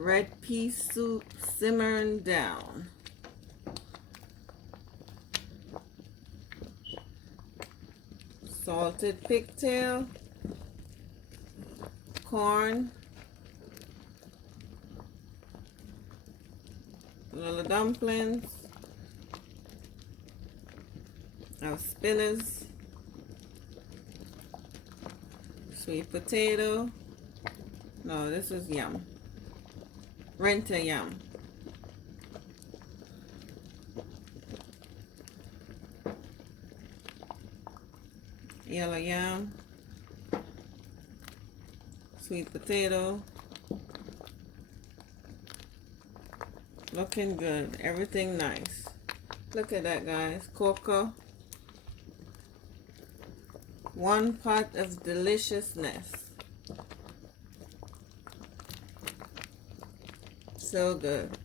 Red pea soup simmering down. Salted pigtail. Corn. Little dumplings. Our spinners. Sweet potato. No, this is yum. Renta yum. Yellow yam. Sweet potato. Looking good. Everything nice. Look at that, guys. Cocoa. One pot of deliciousness. So good.